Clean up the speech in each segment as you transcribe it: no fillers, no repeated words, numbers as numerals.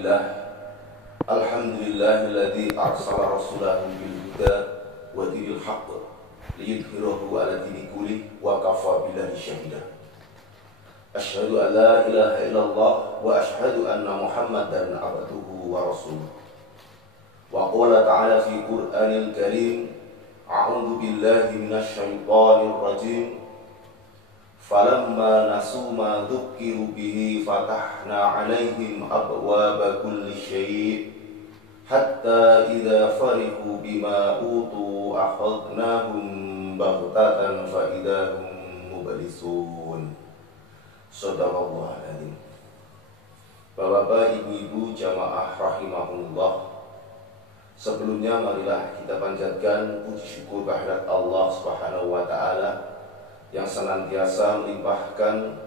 Alhamdulillah, alhamdulillahilladzi arsala rasulahu bil huda wa dinil haqq liyudhhirahu 'ala dini kulli wa kafa billahi syahida. Asyhadu an la ilaha illallah wa asyhadu anna Muhammadan abduhu wa rasuluh. Wa qala ta'ala fi Qur'anil Karim, a'udzu billahi minasy syaithanir rajim. Falamma nasu ma dzukkiru bihi fatahna 'alaihim abwaaba kulli syai' hatta idza farihu bima utu akhadnahum baghtatan fa idza hum mublisun. Shadaqallahu adzim. Bapak-bapak, ibu-ibu jamaah rahimahumullah, sebelumnya marilah kita panjatkan puji syukur kehadirat Allah Subhanahu wa taala yang senantiasa melimpahkan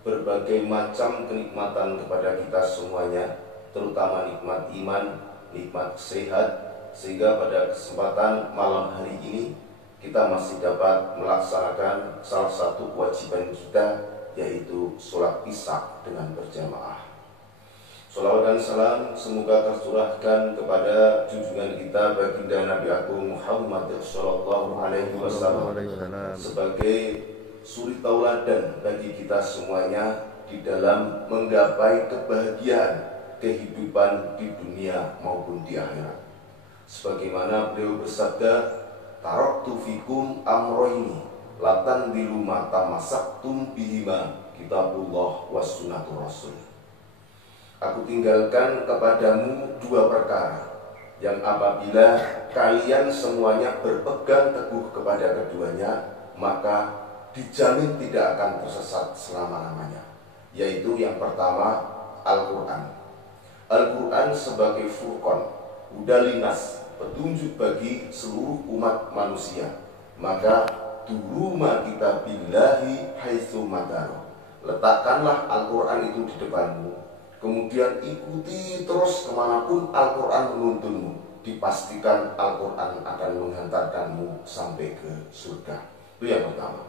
berbagai macam kenikmatan kepada kita semuanya, terutama nikmat iman, nikmat sehat, sehingga pada kesempatan malam hari ini kita masih dapat melaksanakan salah satu kewajiban kita, yaitu sholat isya dengan berjamaah. Sholawat dan salam semoga tercurahkan kepada junjungan kita baginda Nabi Agung Muhammad sallallahu alaihi wasallam sebagai suri tauladan bagi kita semuanya di dalam menggapai kebahagiaan kehidupan di dunia maupun di akhirat. Sebagaimana beliau bersabda, taraktu fikum amroini latan dilu mata masaktum bihima kitabullah was sunnatur rasul. Aku tinggalkan kepadamu dua perkara yang apabila kalian semuanya berpegang teguh kepada keduanya, maka dijamin tidak akan tersesat selama-lamanya. Yaitu yang pertama, Al-Quran. Al-Quran sebagai furqan, hudalinas, petunjuk bagi seluruh umat manusia. Maka duruma kita billahi haitsu madaro. Letakkanlah Al-Quran itu di depanmu, kemudian ikuti terus kemanapun Al-Quran menuntunmu. Dipastikan Al-Quran akan menghantarkanmu sampai ke surga. Itu yang pertama.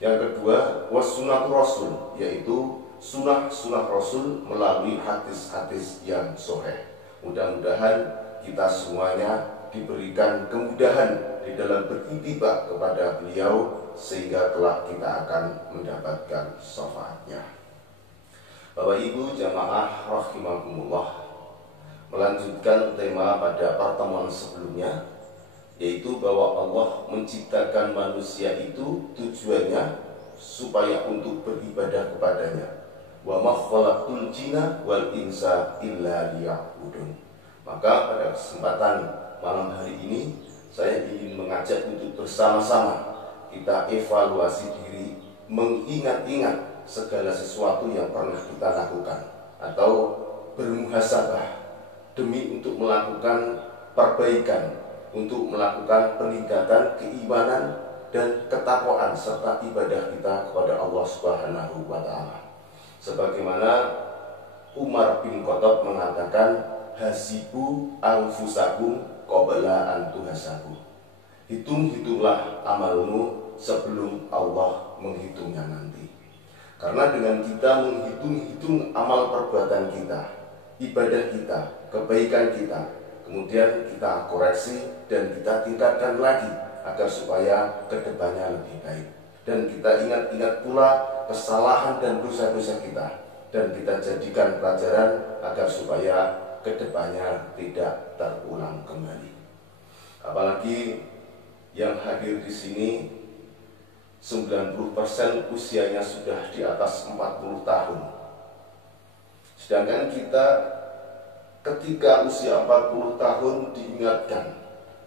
Yang kedua, wassunatur rasul, yaitu sunnah-sunnah rasul melalui hadis-hadis yang sahih. Mudah-mudahan kita semuanya diberikan kemudahan di dalam berintibak kepada beliau, sehingga kelak kita akan mendapatkan syafaatnya. Bapak Ibu jamaah rahimakumullah, melanjutkan tema pada pertemuan sebelumnya, yaitu bahwa Allah menciptakan manusia itu tujuannya supaya untuk beribadah kepadanya. Wa ma khalaqtul jinna wal insa illa liya'budun. Maka pada kesempatan malam hari ini saya ingin mengajak untuk bersama-sama kita evaluasi diri, mengingat-ingat segala sesuatu yang pernah kita lakukan, atau bermuhasabah demi untuk melakukan perbaikan, untuk melakukan peningkatan keimanan dan ketakwaan serta ibadah kita kepada Allah Subhanahu wa taala. Sebagaimana Umar bin Khattab mengatakan, hasibu anfusakum qabla an tuhasabu. Hitung-hitunglah amalmu sebelum Allah menghitungnya nanti. Karena dengan kita menghitung-hitung amal perbuatan kita, ibadah kita, kebaikan kita, kemudian kita koreksi dan kita tingkatkan lagi agar supaya kedepannya lebih baik. Dan kita ingat-ingat pula kesalahan dan dosa-dosa kita, dan kita jadikan pelajaran agar supaya kedepannya tidak terulang kembali. Apalagi yang hadir di sini 90% usianya sudah di atas 40 tahun. Sedangkan kita ketika usia 40 tahun diingatkan,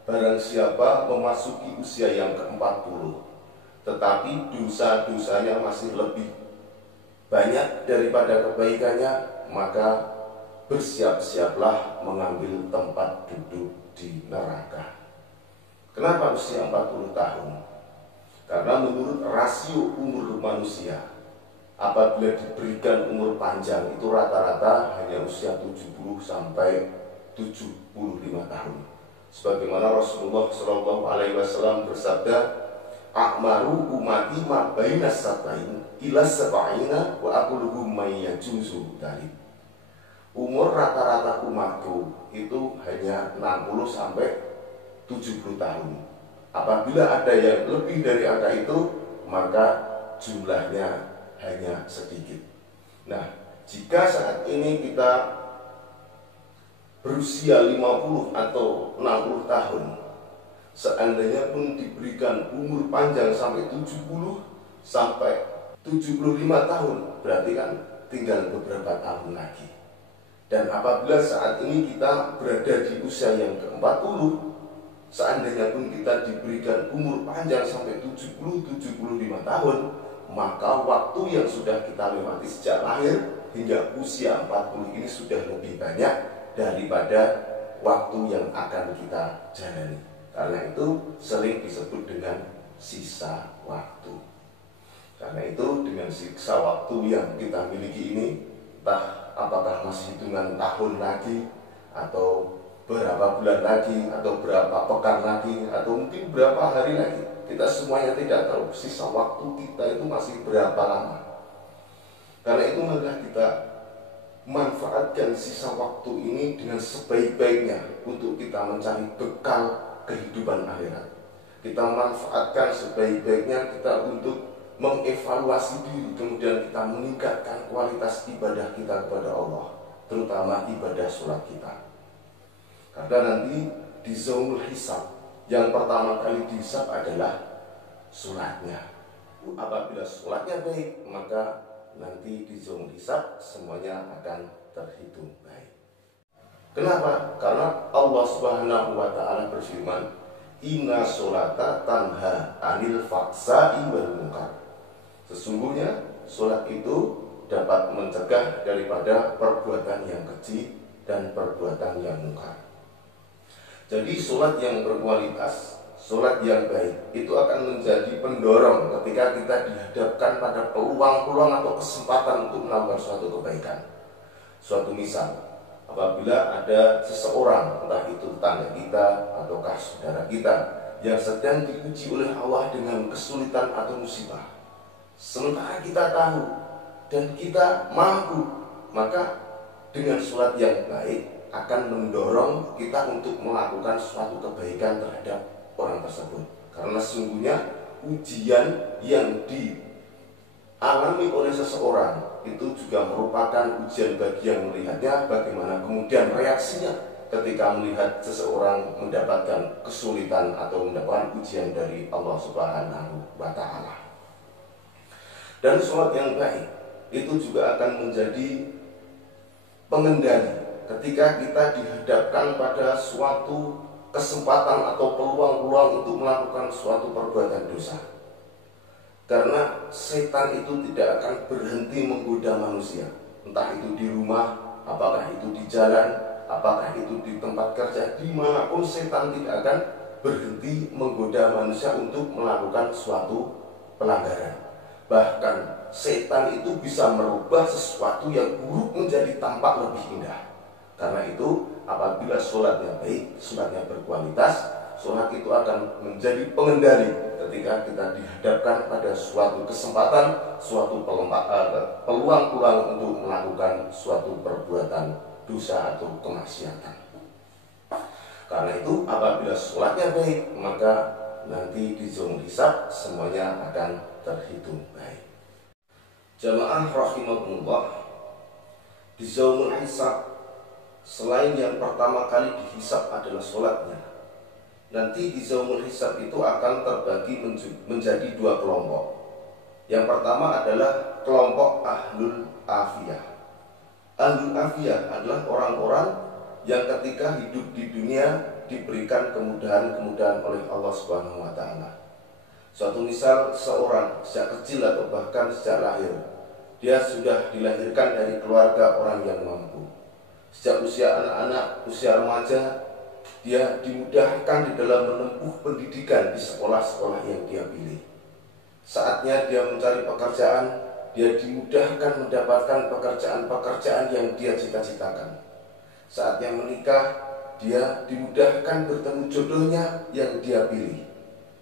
barang siapa memasuki usia yang ke-40 tetapi dosa-dosanya masih lebih banyak daripada kebaikannya, maka bersiap-siaplah mengambil tempat duduk di neraka. Kenapa usia 40 tahun? Karena menurut rasio umur manusia, apabila diberikan umur panjang itu rata-rata hanya usia 70 sampai 75 tahun. Sebagaimana Rasulullah SAW bersabda, "A'maru umati ma baina sab'in ila sab'ina wa aquluhum may yajuzu dzalik." Umur rata-rata umatku itu hanya 60 sampai 70 tahun. Apabila ada yang lebih dari angka itu, maka jumlahnya hanya sedikit. Nah, jika saat ini kita berusia 50 atau 60 tahun, seandainya pun diberikan umur panjang sampai 70 sampai 75 tahun, berarti kan tinggal beberapa tahun lagi. Dan apabila saat ini kita berada di usia yang ke-40, seandainya pun kita diberikan umur panjang sampai 70-75 tahun, maka waktu yang sudah kita lewati sejak lahir hingga usia 40 ini sudah lebih banyak daripada waktu yang akan kita jalani. Karena itu sering disebut dengan sisa waktu. Karena itu dengan sisa waktu yang kita miliki ini, entah apakah masih hitungan tahun lagi, atau berapa bulan lagi, atau berapa pekan lagi, atau mungkin berapa hari lagi, kita semuanya tidak tahu sisa waktu kita itu masih berapa lama. Karena itu maka kita manfaatkan sisa waktu ini dengan sebaik-baiknya untuk kita mencari bekal kehidupan akhirat. Kita manfaatkan sebaik-baiknya kita untuk mengevaluasi diri, kemudian kita meningkatkan kualitas ibadah kita kepada Allah, terutama ibadah sholat kita. Karena nanti di Yaumul Hisab yang pertama kali dihisab adalah sholatnya. Apabila sholatnya baik, maka nanti di Yaumul Hisab semuanya akan terhitung baik. Kenapa? Karena Allah Subhanahu wa Ta'ala berfirman, "Inna sholata tanha anil fahsya'i wal munkar." Sesungguhnya sholat itu dapat mencegah daripada perbuatan yang keji dan perbuatan yang mungkar. Jadi sholat yang berkualitas, sholat yang baik itu akan menjadi pendorong ketika kita dihadapkan pada peluang-peluang atau kesempatan untuk melakukan suatu kebaikan. Suatu misal, apabila ada seseorang, entah itu tetangga kita ataukah saudara kita, yang sedang diuji oleh Allah dengan kesulitan atau musibah, sementara kita tahu dan kita mampu, maka dengan sholat yang baik akan mendorong kita untuk melakukan suatu kebaikan terhadap orang tersebut. Karena sesungguhnya ujian yang dialami oleh seseorang itu juga merupakan ujian bagi yang melihatnya, bagaimana kemudian reaksinya ketika melihat seseorang mendapatkan kesulitan atau mendapatkan ujian dari Allah Subhanahu wa Ta'ala. Dan sholat yang baik itu juga akan menjadi pengendali ketika kita dihadapkan pada suatu kesempatan atau peluang-peluang untuk melakukan suatu perbuatan dosa. Karena setan itu tidak akan berhenti menggoda manusia, entah itu di rumah, apakah itu di jalan, apakah itu di tempat kerja, dimanapun setan tidak akan berhenti menggoda manusia untuk melakukan suatu pelanggaran. Bahkan setan itu bisa merubah sesuatu yang buruk menjadi tampak lebih indah. Karena itu apabila sholatnya baik, sholatnya berkualitas, sholat itu akan menjadi pengendali ketika kita dihadapkan pada suatu kesempatan, suatu peluang-peluang untuk melakukan suatu perbuatan dosa atau kemaksiatan. Karena itu apabila sholatnya baik, maka nanti di Yaumul Hisab semuanya akan terhitung baik. Jamaah rahimakumullah, di Yaumul Hisab selain yang pertama kali dihisab adalah sholatnya, nanti di Yaumul Hisab itu akan terbagi menjadi dua kelompok. Yang pertama adalah kelompok Ahlul Afiyah. Ahlul Afiyah adalah orang-orang yang ketika hidup di dunia diberikan kemudahan-kemudahan oleh Allah Subhanahu wa Ta'ala. Suatu misal, seorang sejak kecil atau bahkan sejak lahir, dia sudah dilahirkan dari keluarga orang yang mampu. Sejak usia anak-anak, usia remaja, dia dimudahkan di dalam menempuh pendidikan di sekolah-sekolah yang dia pilih. Saatnya dia mencari pekerjaan, dia dimudahkan mendapatkan pekerjaan-pekerjaan yang dia cita-citakan. Saatnya menikah, dia dimudahkan bertemu jodohnya yang dia pilih.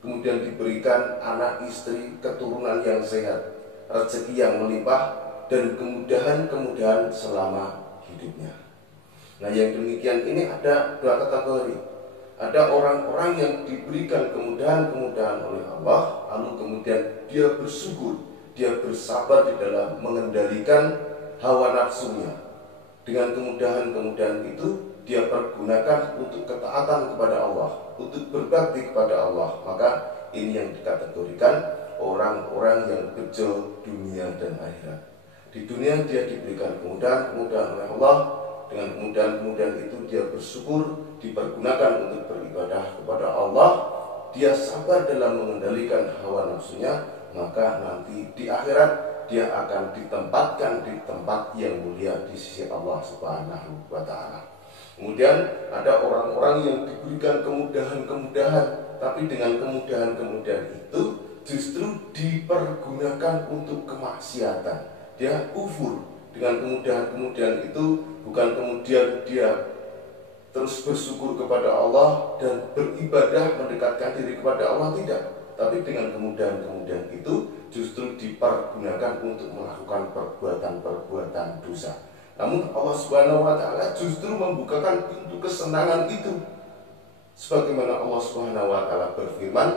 Kemudian diberikan anak istri, keturunan yang sehat, rezeki yang melimpah, dan kemudahan-kemudahan selama hidupnya. Nah, yang demikian ini ada dua kategori. Ada orang-orang yang diberikan kemudahan-kemudahan oleh Allah, lalu kemudian dia bersyukur, dia bersabar di dalam mengendalikan hawa nafsunya. Dengan kemudahan-kemudahan itu dia pergunakan untuk ketaatan kepada Allah, untuk berbakti kepada Allah. Maka ini yang dikategorikan orang-orang yang bejo dunia dan akhirat. Di dunia dia diberikan kemudahan-kemudahan oleh Allah. Dengan kemudahan-kemudahan itu dia bersyukur, dipergunakan untuk beribadah kepada Allah. Dia sabar dalam mengendalikan hawa nafsunya. Maka nanti di akhirat dia akan ditempatkan di tempat yang mulia di sisi Allah Subhanahu wa Ta'ala. Kemudian ada orang-orang yang diberikan kemudahan-kemudahan, tapi dengan kemudahan-kemudahan itu justru dipergunakan untuk kemaksiatan. Dia kufur. Dengan kemudahan-kemudahan itu bukan kemudian dia terus bersyukur kepada Allah dan beribadah mendekatkan diri kepada Allah, tidak. Tapi dengan kemudahan-kemudahan itu justru dipergunakan untuk melakukan perbuatan-perbuatan dosa. Namun Allah Subhanahu wa Ta'ala justru membukakan pintu kesenangan itu. Sebagaimana Allah Subhanahu wa Ta'ala berfirman,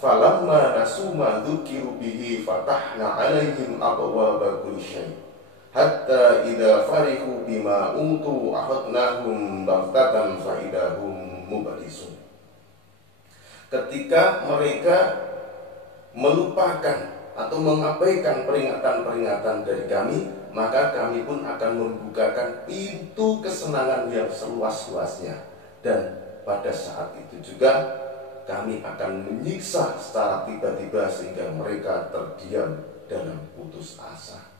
"Falamma nasu ma dzukiru bihi fatahna 'alaihim abwaaba kulli syai'. Hatta idza farihu bima utu akhadnahum baghtatan fa idahum mublisun." Ketika mereka melupakan atau mengabaikan peringatan-peringatan dari kami, maka kami pun akan membukakan pintu kesenangan yang seluas-luasnya. Dan pada saat itu juga kami akan menyiksa secara tiba-tiba sehingga mereka terdiam dalam putus asa.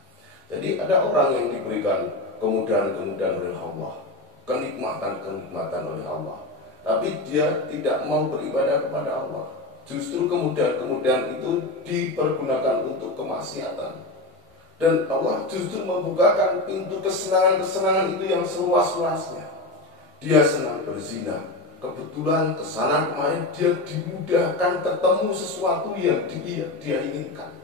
Jadi ada orang yang diberikan kemudahan-kemudahan oleh Allah, kenikmatan-kenikmatan oleh Allah, tapi dia tidak mau beribadah kepada Allah. Justru kemudahan-kemudahan itu dipergunakan untuk kemaksiatan. Dan Allah justru membukakan pintu kesenangan-kesenangan itu yang seluas-luasnya. Dia senang berzina, kebetulan kesana kemarin dia dimudahkan ketemu sesuatu yang dia inginkan.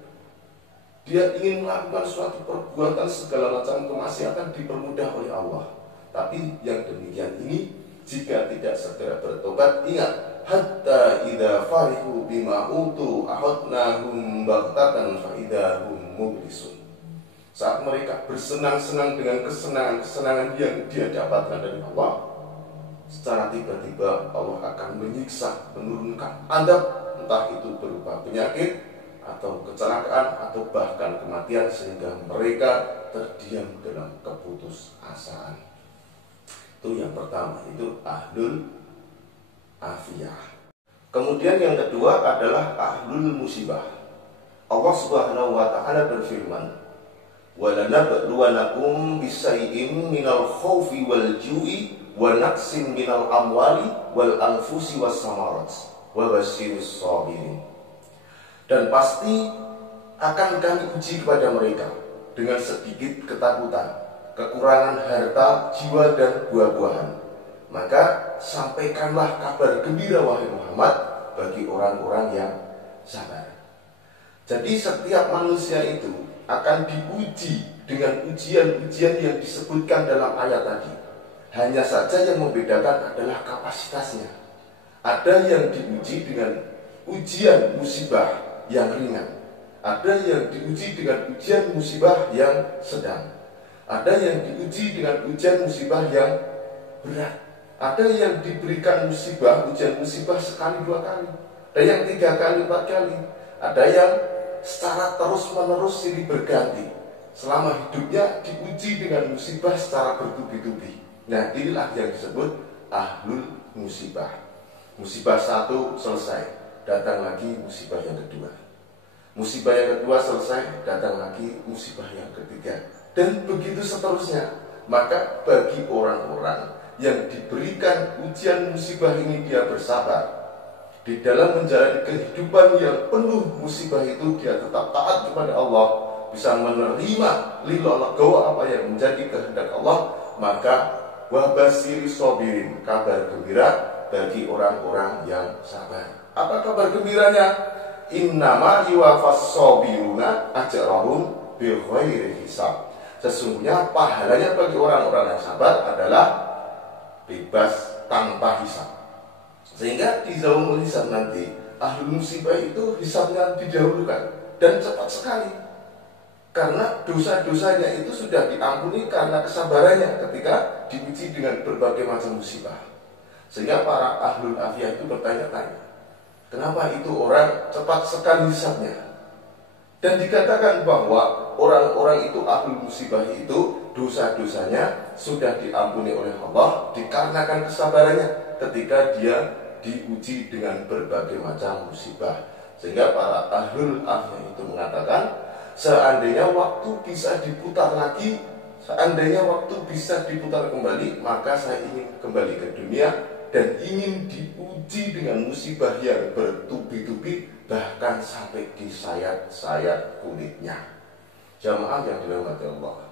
Dia ingin melakukan suatu perbuatan, segala macam kemaksiatan dipermudah oleh Allah. Tapi yang demikian ini jika tidak segera bertobat, ingat, hatta idza farihu bima utu akhadnahum baghtatan fa idahum mublisun. Saat mereka bersenang-senang dengan kesenangan-kesenangan yang dia dapatkan dari Allah, secara tiba-tiba Allah akan menyiksa, menurunkan azab, entah itu berupa penyakit atau kecelakaan atau bahkan kematian, sehingga mereka terdiam dalam keputusasaan. Itu yang pertama, itu ahlul afiyah. Kemudian yang kedua adalah ahlul musibah. Allah Subhanahu wa Ta'ala berfirman, "Walanabluwanakum bisayyin minal khaufi wal ju'i wa naqsin minal amwali wal anfusi was samarat wa basyiris sabirin." Dan pasti akan kami uji kepada mereka dengan sedikit ketakutan, kekurangan harta, jiwa, dan buah-buahan. Maka sampaikanlah kabar gembira wahai Muhammad bagi orang-orang yang sabar. Jadi setiap manusia itu akan diuji dengan ujian-ujian yang disebutkan dalam ayat tadi. Hanya saja yang membedakan adalah kapasitasnya. Ada yang diuji dengan ujian musibah yang ringan, ada yang diuji dengan ujian musibah yang sedang, ada yang diuji dengan ujian musibah yang berat, ada yang diberikan musibah, ujian musibah sekali dua kali, ada yang 3 kali 4 kali, ada yang secara terus menerus silih berganti. Selama hidupnya diuji dengan musibah secara bertubi-tubi. Nah, inilah yang disebut ahlul musibah. Musibah 1 selesai, datang lagi musibah yang kedua. Musibah yang kedua selesai, datang lagi musibah yang ketiga. Dan begitu seterusnya. Maka bagi orang-orang yang diberikan ujian musibah ini, dia bersabar. Di dalam menjalani kehidupan yang penuh musibah itu, dia tetap taat kepada Allah, bisa menerima lilo legowo apa yang menjadi kehendak Allah. Maka wabasiri sobirin, kabar gembira bagi orang-orang yang sabar. Apa kabar gembiranya? Innama yuwafas sobiruna ajrahum bighairi hisab. Sesungguhnya pahalanya bagi orang-orang yang sabar adalah bebas tanpa hisab. Sehingga di yaumul hisab nanti ahlul musibah itu hisabnya didahulukan dan cepat sekali, karena dosa-dosanya itu sudah diampuni karena kesabarannya ketika diuji dengan berbagai macam musibah. Sehingga para ahlul afiyah itu bertanya-tanya, kenapa itu orang cepat sekali hisabnya? Dan dikatakan bahwa orang-orang itu ahlul musibah itu dosa-dosanya sudah diampuni oleh Allah dikarenakan kesabarannya ketika dia diuji dengan berbagai macam musibah. Sehingga para ahlul afiyah itu mengatakan, seandainya waktu bisa diputar lagi, seandainya waktu bisa diputar kembali, maka saya ingin kembali ke dunia dan ingin diuji dengan musibah yang bertubi-tubi, bahkan sampai disayat-sayat kulitnya. Jamaah yang dirahmati Allah,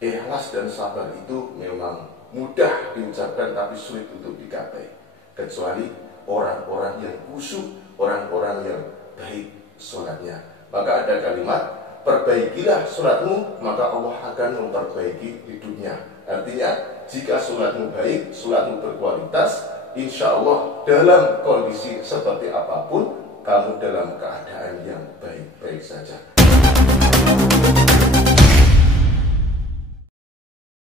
ikhlas dan sabar itu memang mudah diucapkan tapi sulit untuk digapai, kecuali orang-orang yang khusyuk, orang-orang yang baik sholatnya. Maka ada kalimat, perbaikilah sholatmu, maka Allah akan memperbaiki hidupnya. Artinya, jika sholatmu baik, sholatmu berkualitas, insya Allah dalam kondisi seperti apapun, kamu dalam keadaan yang baik-baik saja.